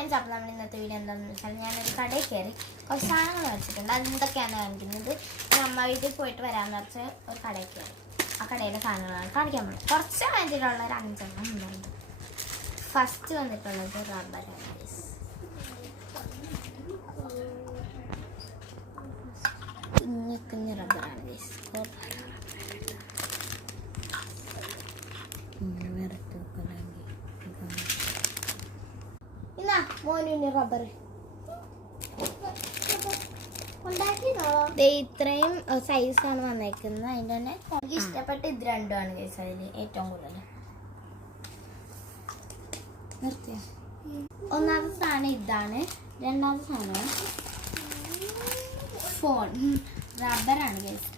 Friends, അപ്പോൾ നമ്മൾ ഇന്നത്തെ വീഡിയോ എന്താണെന്ന് വെച്ചാൽ ഞാനൊരു കടയിൽ കയറി കുറച്ച് സാധനങ്ങൾ മേടിച്ചിട്ടുണ്ട്. അതെന്തൊക്കെയാണ് കാണിക്കുന്നത്. അമ്മ വീട്ടിൽ പോയിട്ട് വരാമെന്ന് വെച്ച് ഒരു കടയിൽ കയറി ആ കടയിലെ സാധനങ്ങളാണ് കാണിക്കാൻ പോകുന്നത്. കുറച്ച് വേണ്ടിയിട്ടുള്ള ഒരു 5 എണ്ണം ഉണ്ടായിരുന്നു. ഫസ്റ്റ് വന്നിട്ടുള്ളത് റബ്ബറാണ്. കുഞ്ഞു കുഞ്ഞു റബ്ബറാണ്. മോനുവിന് റബ്ബർ ഇത്രയും സൈസാണ് വന്നേക്കുന്നത്. അതിൻ്റെ തന്നെ എനിക്ക് ഇഷ്ടപ്പെട്ട ഇത് രണ്ടുമാണ് ഗൈസ്. അതിൽ ഏറ്റവും കൂടുതൽ നിർത്തിയ ഒന്നാമത്തെ സാധനം ഇതാണ്. രണ്ടാമത്തെ സാധനം ഫോൺ റബ്ബറാണ് ഗൈസ്.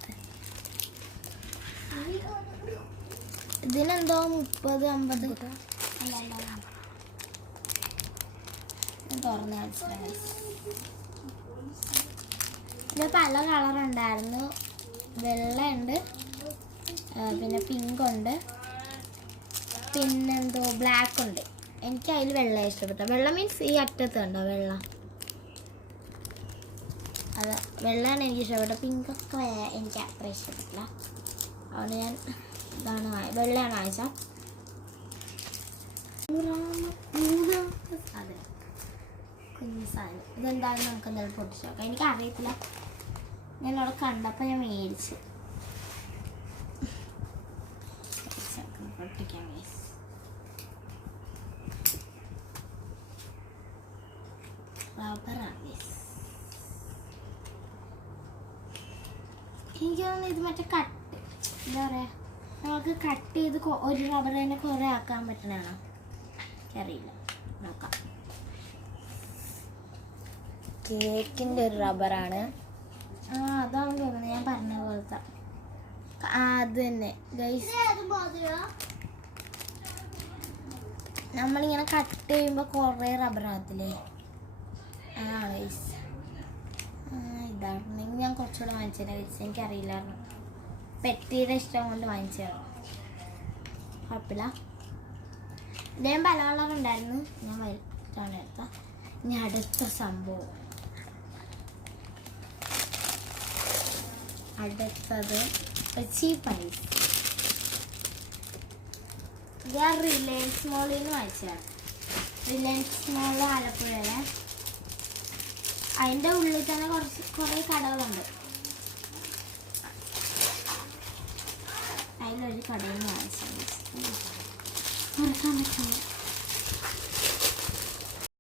ഇതിനെന്തോ 30-50 തുറന്ന് മനസ്സിലായി. ഇത് പല കളറുണ്ടായിരുന്നു. വെള്ളയുണ്ട്, പിന്നെ പിങ്ക് ഉണ്ട്, പിന്നെന്തോ ബ്ലാക്ക് ഉണ്ട്. എനിക്ക് അതിൽ വെള്ള ഇഷ്ടപ്പെട്ട. വെള്ള മീൻസ് ഈ അറ്റത്ത് ഉണ്ടോ വെള്ള, അത് വെള്ളമാണ് എനിക്ക് ഇഷ്ടപ്പെട്ടത്. പിങ്കൊക്കെ എനിക്ക് അത്ര ഇഷ്ടപ്പെട്ടില്ല. അതുകൊണ്ട് ഞാൻ ഇതാണ് വെള്ളയാണ് വാങ്ങിച്ച. മൂന്നാമത്തെ സാധനം കുഞ്ഞു സാധനം. ഇതെന്താണെന്ന് നമുക്ക് എന്തായാലും പൊട്ടിച്ച് നോക്കാം. എനിക്ക് അറിയത്തില്ല, ഞാൻ അവിടെ കണ്ടപ്പോൾ ഞാൻ മേടിച്ച് പൊട്ടിക്കാൻ. റബ്ബറാണ്. എനിക്ക് തോന്നുന്നു ഇത് മറ്റേ കട്ട്, എന്താ പറയുക, നമുക്ക് കട്ട് ചെയ്ത് ഒരു റബ്ബർ തന്നെ കുറേ ആക്കാൻ പറ്റണതാണോ എനിക്കറിയില്ല. നോക്കാം. കേക്കിൻ്റെ ഒരു റബ്ബറാണ്. അതാണ് തോന്നുന്നത്, ഞാൻ പറഞ്ഞ പോലത്തെ. അത് തന്നെ ഗൈസ്. നമ്മളിങ്ങനെ കട്ട് ചെയ്യുമ്പോൾ കുറേ റബ്ബറാകത്തില്ലേ, അതാണ് ഗൈസ്. ഇതാണെങ്കിൽ ഞാൻ കുറച്ചുകൂടെ വാങ്ങിച്ചതിനെ ഗൈസ്. എനിക്കറിയില്ലായിരുന്നു, പെട്ടിയുടെ ഇഷ്ടം കൊണ്ട് വാങ്ങിച്ചതാണ്. കുഴപ്പമില്ല. ഇതേം പല കളറുണ്ടായിരുന്നു, ഞാൻ വൈറ്റാണ് എടുത്ത. ഇനി അടുത്ത സംഭവം, അടുത്തത് ചീപ്പായി. ഞാൻ റിലയൻസ് മോളിൽ നിന്ന് വാങ്ങിച്ചതാണ്. റിലയൻസ് മോൾ ആലപ്പുഴയിലെ. അതിൻ്റെ ഉള്ളിൽ തന്നെ കുറേ കടകളുണ്ട്. അതിലൊരു കടയിൽ നിന്ന് വാങ്ങിച്ചത്.